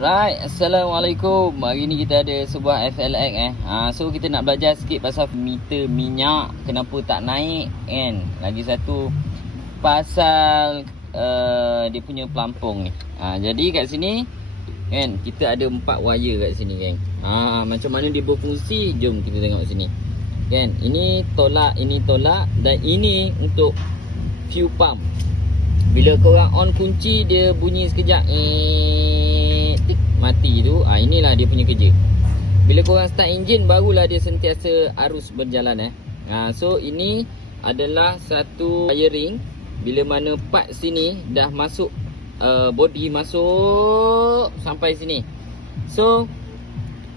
Right, Assalamualaikum. Hari ni kita ada sebuah FLX So kita nak belajar sikit pasal meter minyak kenapa tak naik kan. Lagi satu pasal dia punya pelampung ni. Jadi kat sini kan kita ada 4 wire kat sini kan. Macam mana dia berfungsi, jom kita tengok sini. Kan, ini tolak dan ini untuk fuel pump. Bila korang on kunci dia bunyi sekejap tik, mati tu. Inilah dia punya kerja. Bila korang start enjin barulah dia sentiasa arus berjalan So ini adalah satu wiring. Bila mana part sini dah masuk body masuk sampai sini. So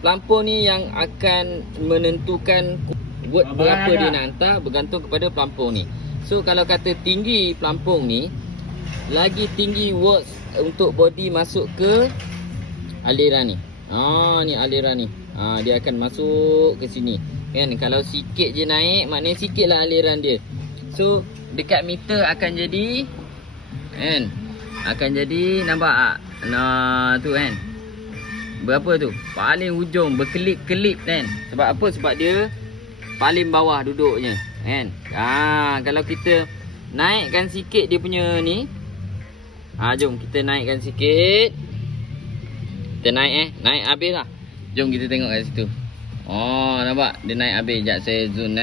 pelampung ni yang akan menentukan watt berapa dia nak hantar bergantung kepada pelampung ni. So kalau kata tinggi pelampung ni, lagi tinggi watts untuk body masuk ke aliran ni. Ni aliran ni. Dia akan masuk ke sini. Kan, kalau sikit je naik, maknanya sikit lah aliran dia. So dekat meter akan jadi kan, akan jadi nampak tak? Nah tu kan, berapa tu? Paling hujung berkelip-kelip kan. Sebab apa? Sebab dia paling bawah duduknya kan. Kalau kita naikkan sikit dia punya ni, jom kita naikkan sikit. Kita naik naik habis lah. Jom kita tengok kat situ. Nampak? Dia naik habis. Sekejap saya zoom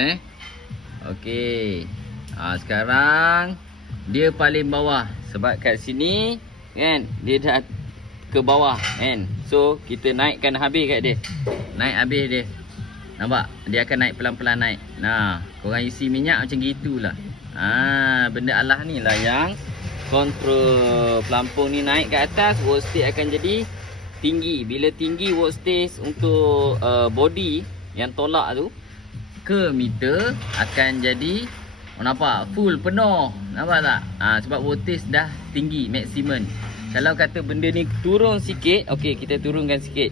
Okey. Sekarang dia paling bawah. Sebab kat sini kan dia dah ke bawah kan. So kita naikkan habis kat dia. Naik habis dia. Nampak? Dia akan naik pelan-pelan naik. Korang isi minyak macam gitulah. Benda Allah ni lah yang kontrol pelampung ni naik ke atas, voltage akan jadi tinggi. Bila tinggi voltage untuk body yang tolak tu ke meter akan jadi nampak full penuh. Nampak tak? Sebab voltage dah tinggi maksimum. Kalau kata benda ni turun sikit, okey kita turunkan sikit.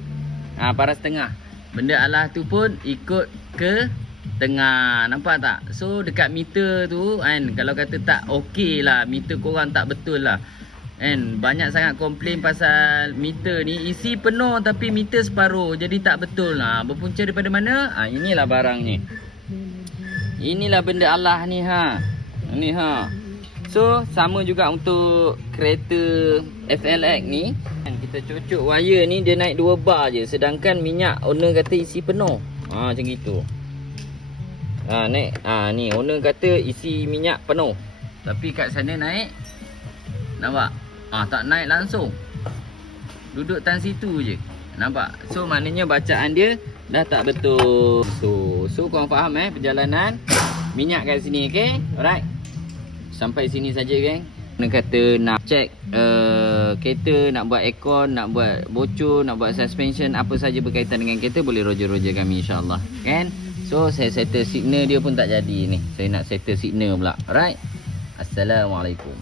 Paras tengah. Benda Allah tu pun ikut ke tengah. Nampak tak? So dekat meter tu kan, kalau kata tak okey lah, meter korang tak betul lah kan. Banyak sangat komplain pasal meter ni isi penuh tapi meter separuh, jadi tak betul lah. Berpunca daripada mana? Inilah barang ni. Inilah benda Allah ni Ni So sama juga untuk kereta FLX ni. Kita cucuk wire ni dia naik 2 bar je, sedangkan minyak owner kata isi penuh. Macam gitu. Naik. Ni owner kata isi minyak penuh. Tapi kat sana naik. Nampak? Tak naik langsung. Duduk tan situ je. Nampak? So maknanya bacaan dia dah tak betul. So korang faham perjalanan minyak kat sini, okey? Alright. Sampai sini saja geng. Owner kata nak check kereta, nak buat aircon, nak buat bocor, nak buat suspension, apa saja berkaitan dengan kereta boleh roger-roger kami insya-Allah. Kan? So saya settle signal dia pun tak jadi ni. Saya nak settle signal pula. Alright. Assalamualaikum.